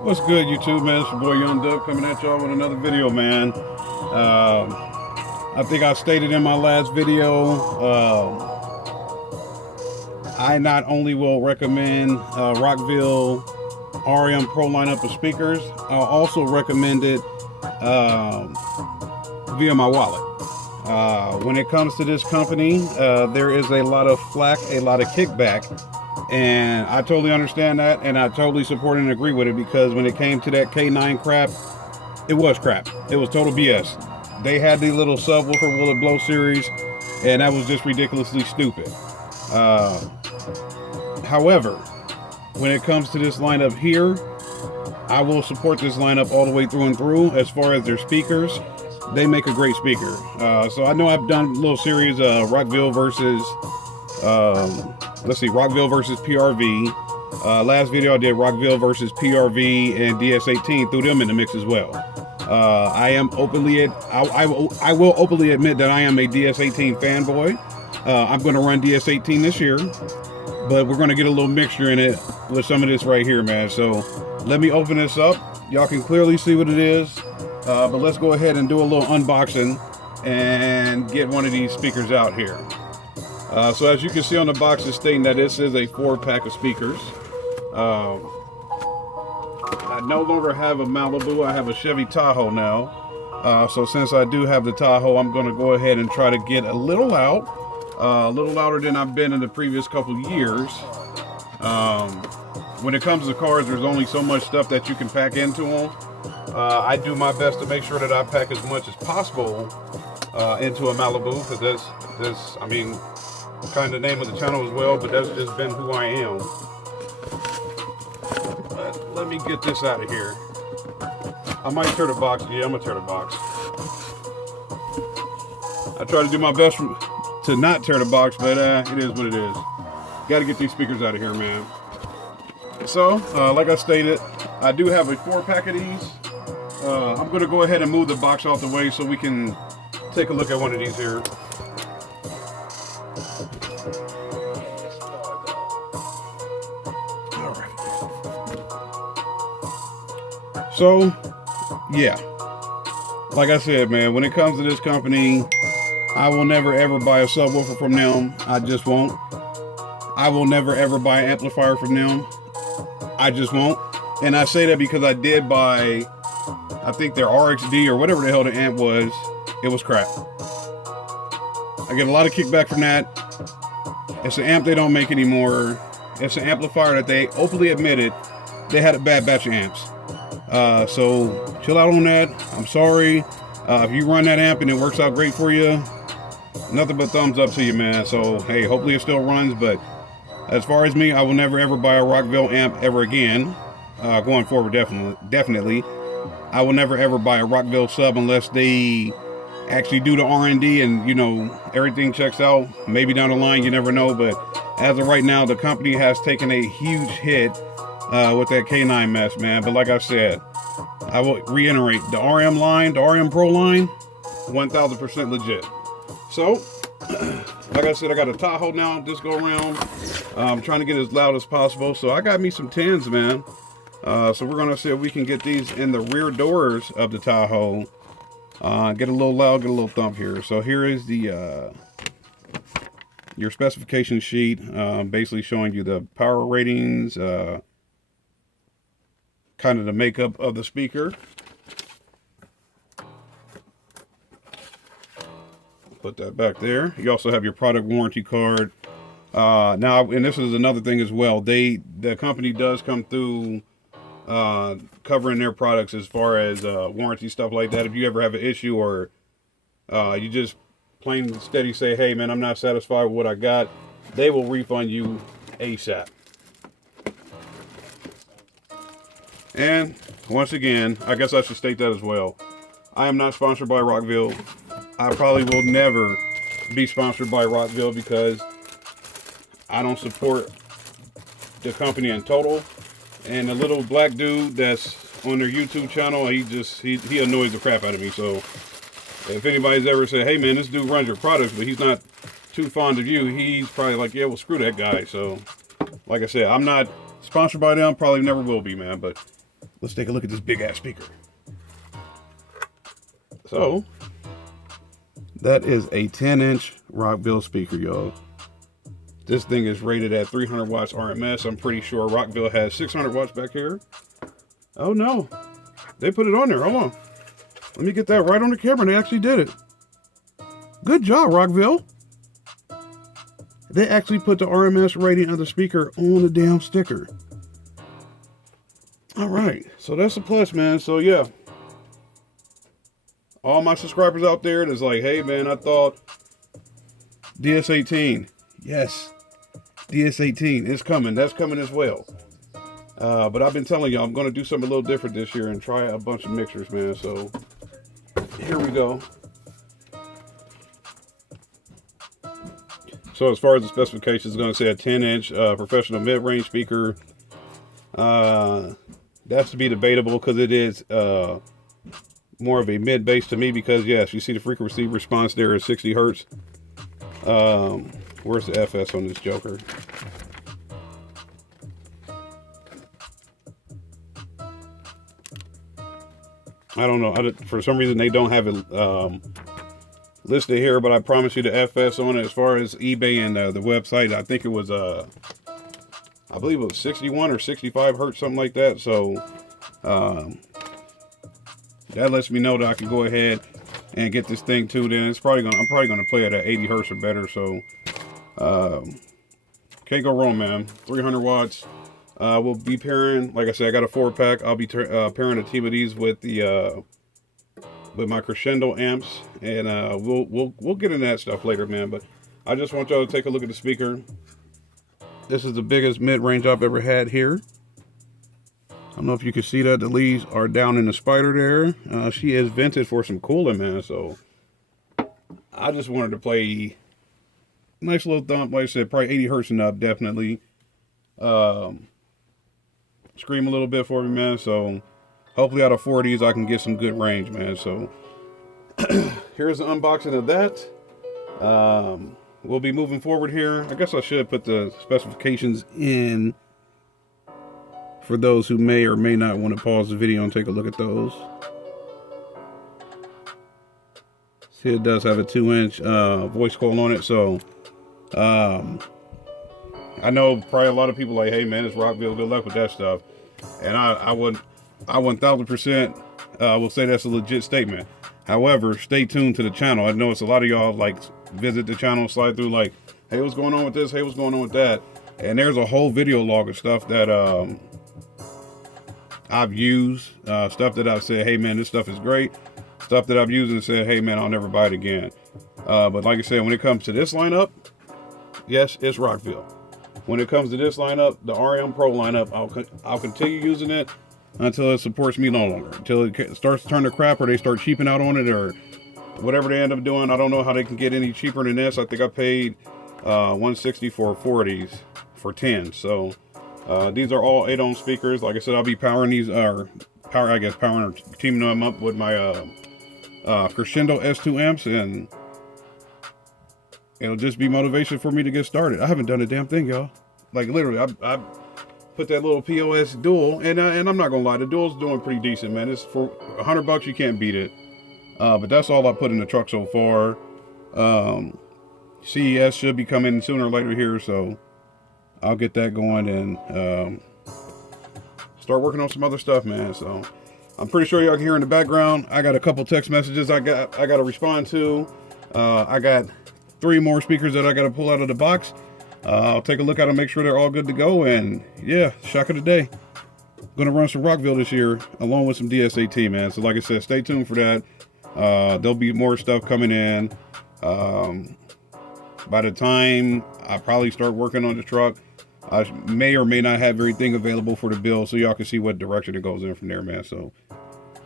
What's good, YouTube, man? It's your boy Young Dub coming at y'all with another video, man. I think I stated in my last video, I not only will recommend Rockville RM Pro lineup of speakers, I'll also recommend it via my wallet. When it comes to this company, there is a lot of flack, a lot of kickback, and I totally understand that, and I totally support and agree with it, because when it came to that K9 crap, it was crap. It was total BS. They had the little subwoofer will it blow series, and that was just ridiculously stupid. However, when it comes to this lineup here, I will support this lineup all the way through and through. As far as their speakers, they make a great speaker. So I know I've done a little series, Rockville versus, Rockville versus PRV. Last video I did Rockville versus PRV and DS18, threw them in the mix as well. I will openly admit that I am a DS18 fanboy. I'm going to run DS18 this year, but we're going to get a little mixture in it with some of this right here, man. So let me open this up. Y'all can clearly see what it is, but let's go ahead and do a little unboxing and get one of these speakers out here. So as you can see on the box, it's stating that this is a 4-pack of speakers. I no longer have a Malibu, I have a Chevy Tahoe now. So since I do have the Tahoe, I'm going to go ahead and try to get a little out. A little louder than I've been in the previous couple years. When it comes to cars, there's only so much stuff that you can pack into them. I do my best to make sure that I pack as much as possible into a Malibu, because that's I mean, kind of the name of the channel as well, but that's just been who I am. Let me get this out of here. I might tear the box. Yeah, I'm gonna tear the box. I try to do my best to not tear the box, but it is what it is. Got to get these speakers out of here, man. So, like I stated, I do have a 4-pack of these. I'm going to go ahead and move the box out the way so we can take a look at one of these here. All right. So, yeah. Like I said, man, when it comes to this company, I will never ever buy a subwoofer from them. I just won't. I will never ever buy an amplifier from them. I just won't. And I say that because I did buy, I think their RXD or whatever the hell the amp was. It was crap. I get a lot of kickback from that. It's an amp they don't make anymore. It's an amplifier that they openly admitted they had a bad batch of amps. So chill out on that. I'm sorry. If you run that amp and it works out great for you, nothing but thumbs up to you, man. So hey, hopefully it still runs. But as far as me, I will never ever buy a Rockville amp ever again. Going forward, definitely. I will never ever buy a Rockville sub unless they actually do the R&D and, you know, everything checks out. Maybe down the line, you never know. But as of right now, the company has taken a huge hit with that K9 mess, man. But like I said, I will reiterate, the RM line, the RM Pro line, 1000% legit. So, like I said, I got a Tahoe now this go around. I'm trying to get as loud as possible. So I got me some 10s, man. So we're going to see if we can get these in the rear doors of the Tahoe. Get a little loud, get a little thump here. So here is the your specification sheet, basically showing you the power ratings, kind of the makeup of the speaker. Put that back there. You also have your product warranty card. Now, and this is another thing as well. The company does come through covering their products as far as warranty stuff like that. If you ever have an issue or you just plain and steady say, hey man, I'm not satisfied with what I got, they will refund you ASAP. And once again, I guess I should state that as well. I am not sponsored by Rockville. I probably will never be sponsored by Rockville because I don't support the company in total. And the little black dude that's on their YouTube channel, he annoys the crap out of me. So if anybody's ever said, hey man, this dude runs your products, but he's not too fond of you, he's probably like, yeah, well, screw that guy. So like I said, I'm not sponsored by them, probably never will be, man. But let's take a look at this big ass speaker. So that is a 10-inch Rockville speaker, y'all. This thing is rated at 300 watts RMS. I'm pretty sure Rockville has 600 watts back here. Oh no, they put it on there. Hold on. Let me get that right on the camera. They actually did it. Good job, Rockville. They actually put the RMS rating of the speaker on the damn sticker. All right, so that's a plus, man. So yeah, all my subscribers out there that's like, hey man, I thought DS18. Yes, DS18 is coming. That's coming as well. But I've been telling y'all I'm going to do something a little different this year and try a bunch of mixers, man. So here we go. So as far as the specifications, it's going to say a 10-inch professional mid-range speaker. That's to be debatable because it is more of a mid-bass to me because, yes, you see the frequency response there is 60 hertz. Where's the FS on this joker? I don't know. For some reason, they don't have it listed here, but I promise you the FS on it as far as eBay and the website. I think it was, I believe it was 61 or 65 hertz, something like that. So that lets me know that I can go ahead and get this thing tuned in. I'm probably gonna play it at 80 hertz or better. So can't go wrong, man. 300 watts. We'll be pairing, like I said, I got a 4-pack. I'll be pairing a team of these with the with my crescendo amps, and we'll get into that stuff later, man. But I just want y'all to take a look at the speaker. This is the biggest mid-range I've ever had here. I don't know if you can see that. The leads are down in the spider there. She is vented for some cooling, man. So I just wanted to play nice little thump. Like I said, probably 80 hertz and up, definitely. Scream a little bit for me, man. So hopefully out of 4 of these I can get some good range, man. So here's the unboxing of that. We'll be moving forward here. I guess I should put the specifications in for those who may or may not want to pause the video and take a look at those. See, it does have a 2-inch voice coil on it. So I know probably a lot of people like, hey man, it's Rockville, good luck with that stuff. And I 1000% will say that's a legit statement. However, stay tuned to the channel. I know it's a lot of y'all like visit the channel, slide through like, hey, what's going on with this? Hey, what's going on with that? And there's a whole video log of stuff that I've used, stuff that I've said, hey man, this stuff is great. Stuff that I've used and said, hey man, I'll never buy it again. But like I said, when it comes to this lineup, yes, it's Rockville. When it comes to this lineup, the RM Pro lineup, I'll continue using it until it supports me no longer. Until it starts to turn to crap or they start cheaping out on it or whatever they end up doing. I don't know how they can get any cheaper than this. I think I paid $160 for 4 of these for 10. So these are all 8-ohm speakers. Like I said, I'll be powering these, powering or teaming them up with my Crescendo S2 amps, and it'll just be motivation for me to get started. I haven't done a damn thing, y'all. Like literally, I put that little POS dual, and I'm not gonna lie, the dual's doing pretty decent, man. It's for $100, you can't beat it. But that's all I put in the truck so far. CES should be coming sooner or later here, so I'll get that going and start working on some other stuff, man. So I'm pretty sure y'all can hear in the background, I got a couple text messages I got to respond to. I got 3 more speakers that I got to pull out of the box. I'll take a look at them, make sure they're all good to go, and yeah, shock of the day. Gonna run some Rockville this year along with some DS18, man. So like I said, stay tuned for that. There'll be more stuff coming in. By the time I probably start working on the truck, I may or may not have everything available for the build, so y'all can see what direction it goes in from there, man. So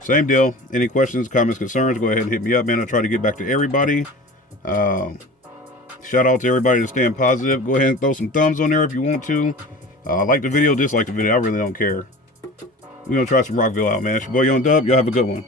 same deal. Any questions, comments, concerns, go ahead and hit me up, man. I'll try to get back to everybody. Shout out to everybody that's staying positive. Go ahead and throw some thumbs on there if you want to. Like the video, dislike the video. I really don't care. We're going to try some Rockville out, man. It's your boy Young Dub. Y'all have a good one.